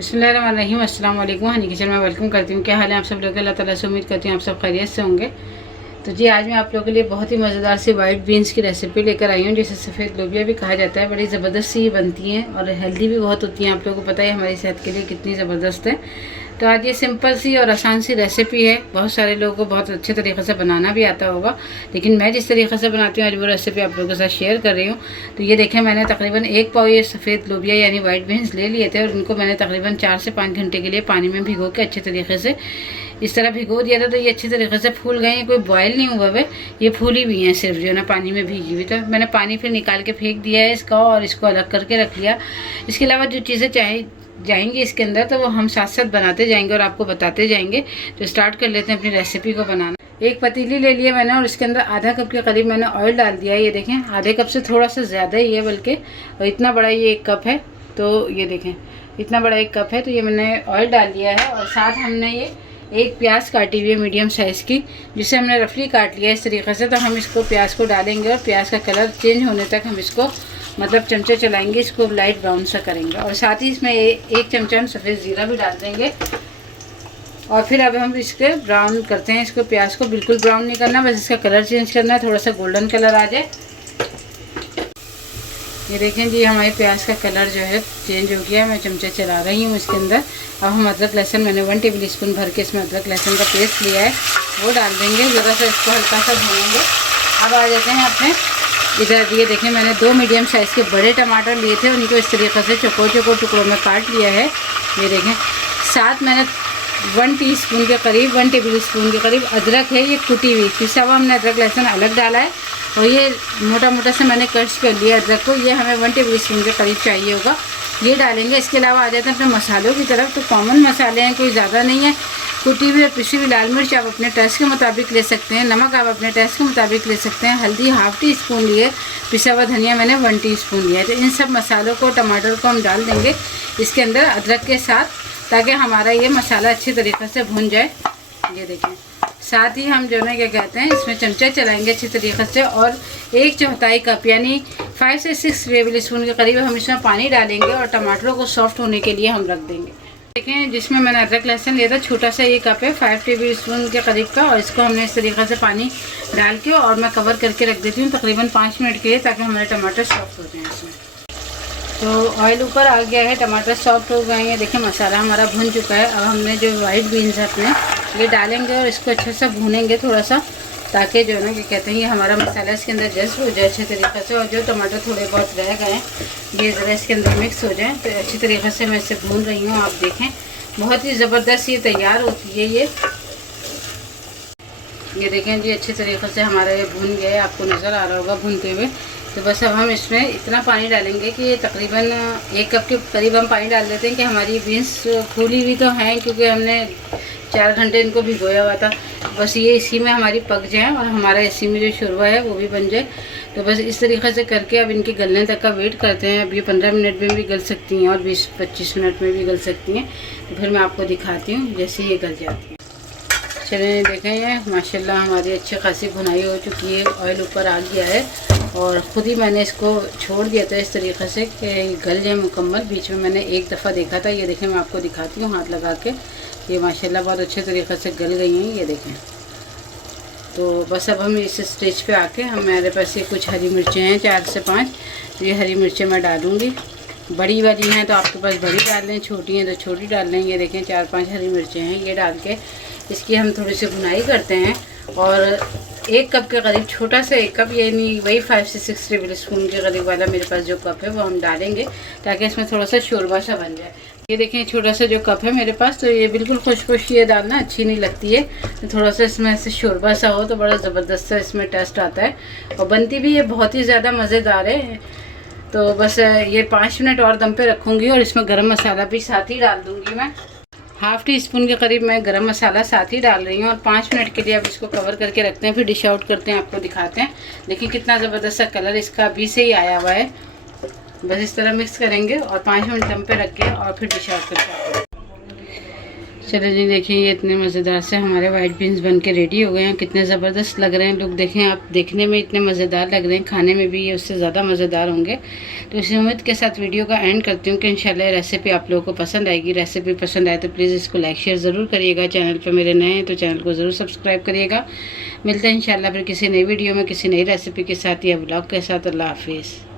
बिस्मिल्लाहिर्रहमानिर्रहीम। अस्सलाम वालेकुम। हनी किचन में वेलकम करती हूँ। क्या हाल है आप सब लोग? अल्लाह ताला से उम्मीद करती हूँ आप सब खैरियत से होंगे। तो जी आज मैं आप लोगों के लिए बहुत ही मज़ेदार सी वाइट बीन्स की रेसिपी लेकर आई हूँ, जिसे सफ़ेद लोबिया भी कहा जाता है। बड़ी ज़बरदस्त सी बनती हैं और हेल्दी भी बहुत होती हैं। आप लोगों को पता है हमारी सेहत के लिए कितनी ज़बरदस्त है। तो आज ये सिंपल सी और आसान सी रेसिपी है। बहुत सारे लोगों को बहुत अच्छे तरीक़े से बनाना भी आता होगा, लेकिन मैं जिस तरीके से बनाती हूँ आज वो रेसिपी आप लोगों के साथ शेयर कर रही हूँ। तो ये देखें, मैंने तकरीबन 1 पाव ये सफ़ेद लोबिया यानी वाइट बीन्स ले लिए थे और उनको मैंने तकरीबन 4 से 5 घंटे के लिए पानी में भिगो के अच्छे तरीके से इस तरह भिगो दिया था। तो ये अच्छी तरीके से फूल गए हैं, कोई बॉयल नहीं हुआ है, ये फूली हुई हैं सिर्फ जो है ना पानी में भीगी हुई। तो मैंने पानी फिर निकाल के फेंक दिया है इसका और इसको अलग करके रख लिया। इसके अलावा जो चीज़ें जाएंगी इसके अंदर तो वो हम साथ साथ बनाते जाएंगे और आपको बताते जाएंगे। तो स्टार्ट कर लेते हैं अपनी रेसिपी को बनाना। एक पतीली ले लिया मैंने और इसके अंदर आधा कप के करीब मैंने ऑयल डाल दिया है। ये देखें, आधे कप से थोड़ा सा ज़्यादा ही है बल्कि, और इतना बड़ा ये 1 कप है। तो ये देखें इतना बड़ा 1 कप है। तो ये मैंने ऑयल डाल दिया है और साथ हमने ये 1 प्याज काटी हुई है मीडियम साइज़ की, जिसे हमने रफली काट लिया है इस तरीके से। तो हम इसको प्याज को डालेंगे और प्याज का कलर चेंज होने तक हम इसको मतलब चमचे चलाएंगे, इसको लाइट ब्राउन सा करेंगे। और साथ ही इसमें 1 चमचा हम सफ़ेद ज़ीरा भी डाल देंगे। और फिर अब हम इसके ब्राउन करते हैं। इसको प्याज को बिल्कुल ब्राउन नहीं करना, बस इसका कलर चेंज करना है, थोड़ा सा गोल्डन कलर आ जाए। ये देखें जी हमारे प्याज का कलर जो है चेंज हो गया है। मैं चमचा चला रही हूँ इसके अंदर। अब हम अदरक लहसुन, मैंने 1 टेबल स्पून भर के इसमें अदरक लहसुन का पेस्ट लिया है, वो डाल देंगे। ज़रा सा इसको हल्का सा भूनेंगे। अब आ जाते हैं अपने इधर। ये देखें मैंने 2 मीडियम साइज़ के बड़े टमाटर लिए थे, उनको इस तरीके से चौकोर टुकड़ों में काट लिया है। ये देखें, साथ मैंने 1 टीस्पून के करीब 1 टेबल स्पून के करीब अदरक है, ये कुटी हुई। पिसा हुआ हमने अदरक लहसुन अलग डाला है और ये मोटा मोटा से मैंने कट कर लिया अदरक को। ये हमें 1 टेबल स्पून के करीब चाहिए होगा, ये डालेंगे। इसके अलावा आ जाते हैं अपने मसालों की तरफ। तो कॉमन मसाले हैं, कोई ज़्यादा नहीं है। कुटी हुई और पिसी हुई लाल मिर्च आप अपने टेस्ट के मुताबिक ले सकते हैं, नमक आप अपने टेस्ट के मुताबिक ले सकते हैं, हल्दी ½ टीस्पून लिए, पिसा हुआ धनिया मैंने 1 टीस्पून लिया है। तो इन सब मसालों को, टमाटर को हम डाल देंगे इसके अंदर अदरक के साथ, ताकि हमारा ये मसाला अच्छी तरीके से भुन जाए। ये देखें, साथ ही हम जो है क्या कहते हैं इसमें चमचा चलाएंगे अच्छी तरीके से और 1/4 कप यानी 5 से 6 टेबल स्पून के करीब हम इसमें पानी डालेंगे और टमाटरों को सॉफ्ट होने के लिए हम रख देंगे। देखें, जिसमें मैंने अदरक लहसुन लिया था छोटा सा ये कप है 5 टेबल स्पून के करीब का, और इसको हमने इस तरीके से पानी डाल के और मैं कवर करके रख देती हूँ तकरीबन 5 मिनट के लिए, ताकि हमारे टमाटर सॉफ्ट हो जाएँ इसमें। तो ऑयल ऊपर आ गया है, टमाटर सॉफ्ट हो गए हैं। देखिए मसाला हमारा भुन चुका है। अब हमने जो वाइट बीन्स है अपने ये डालेंगे और इसको अच्छे से भूनेंगे थोड़ा सा, ताकि जो है ना क्या कहते हैं ये हमारा मसाला इसके अंदर जज्ब हो जाए अच्छे तरीके से। और जो टमाटर थोड़े बहुत रह गए हैं ये ज़रा इसके अंदर मिक्स हो जाए। तो अच्छी तरीके से मैं इसे भून रही हूँ। आप देखें बहुत ही ज़बरदस्त ये तैयार होती है। ये देखें जी अच्छी तरीके से हमारा ये भून गया है, आपको नज़र आ रहा होगा भूनते हुए। तो बस अब हम इसमें इतना पानी डालेंगे कि तकरीबन 1 कप के करीब हम पानी डाल देते हैं कि हमारी बीन्स फूली हुई तो हैं, क्योंकि हमने 4 घंटे इनको भिगोया हुआ था। बस ये इसी में हमारी पक जाए और हमारा इसी में जो शोरबा है वो भी बन जाए। तो बस इस तरीके से करके अब इनके गलने तक का वेट करते हैं। अब ये 15 मिनट में भी गल सकती हैं और 20-25 मिनट में भी गल सकती हैं। तो फिर मैं आपको दिखाती हूँ जैसे ये गल जाती हैं। चलिए देखें, ये माशाल्लाह हमारी अच्छी खासी भुनाई हो चुकी है, ऑयल ऊपर आ गया है और ख़ुद ही मैंने इसको छोड़ दिया था इस तरीके से कि गल जाए मुकम्मल। बीच में मैंने एक दफ़ा देखा था। ये देखें मैं आपको दिखाती हूँ हाथ लगा के, ये माशाल्लाह बहुत अच्छे तरीके से गल गई हैं। ये देखें, तो बस अब हम इस स्टेज पे आके हमारे पास ये कुछ हरी मिर्चें हैं 4 से 5, तो ये हरी मिर्चें मैं डालूँगी। बड़ी वाली हैं तो आपके पास बड़ी डाल लें, छोटी हैं तो छोटी डाल लें। ये देखें 4-5 हरी मिर्चें हैं, ये डाल के इसकी हम थोड़ी सी भुनाई करते हैं। और 1 कप के करीब, छोटा सा 1 कप यानी वही 5 से 6 टेबल स्पून के करीब वाला मेरे पास जो कप है वो हम डालेंगे, ताकि इसमें थोड़ा सा शोरबा सा बन जाए। ये देखें छोटा सा जो कप है मेरे पास, तो ये बिल्कुल खुशबू ये डालना अच्छी नहीं लगती है। तो थोड़ा सा इसमें ऐसे शोरबा सा हो तो बड़ा ज़बरदस्त सा इसमें टेस्ट आता है और बनती भी ये बहुत ही ज़्यादा मज़ेदार है। तो बस ये 5 मिनट और दम पे रखूँगी और इसमें गरम मसाला भी साथ ही डाल दूँगी। मैं ½ टीस्पून के करीब मैं गरम मसाला साथ ही डाल रही हूँ और 5 मिनट के लिए अब इसको कवर करके रखते हैं, फिर डिश आउट करते हैं, आपको दिखाते हैं। देखिए कितना ज़बरदस्त सा कलर इसका अभी से ही आया हुआ है। बस इस तरह मिक्स करेंगे और 5 मिनट दम पे रख के और फिर डिश आउट करके। चलो जी, देखिए ये इतने मज़ेदार से हमारे वाइट बीन्स बन के रेडी हो गए हैं। कितने ज़बरदस्त लग रहे हैं लोग, देखें आप, देखने में इतने मज़ेदार लग रहे हैं, खाने में भी ये उससे ज़्यादा मज़ेदार होंगे। तो इसी उम्मीद के साथ वीडियो का एंड करती हूँ कि इंशाल्लाह रेसिपी आप लोगों को पसंद आएगी। रेसिपी पसंद आए तो प्लीज़ इसको लाइक शेयर ज़रूर करिएगा। चैनल पर मेरे नए हैं तो चैनल को ज़रूर सब्सक्राइब करिएगा। मिलते हैं इंशाल्लाह फिर किसी नई वीडियो में किसी नई रेसिपी के साथ या ब्लॉग के साथ। अल्लाह हाफिज़।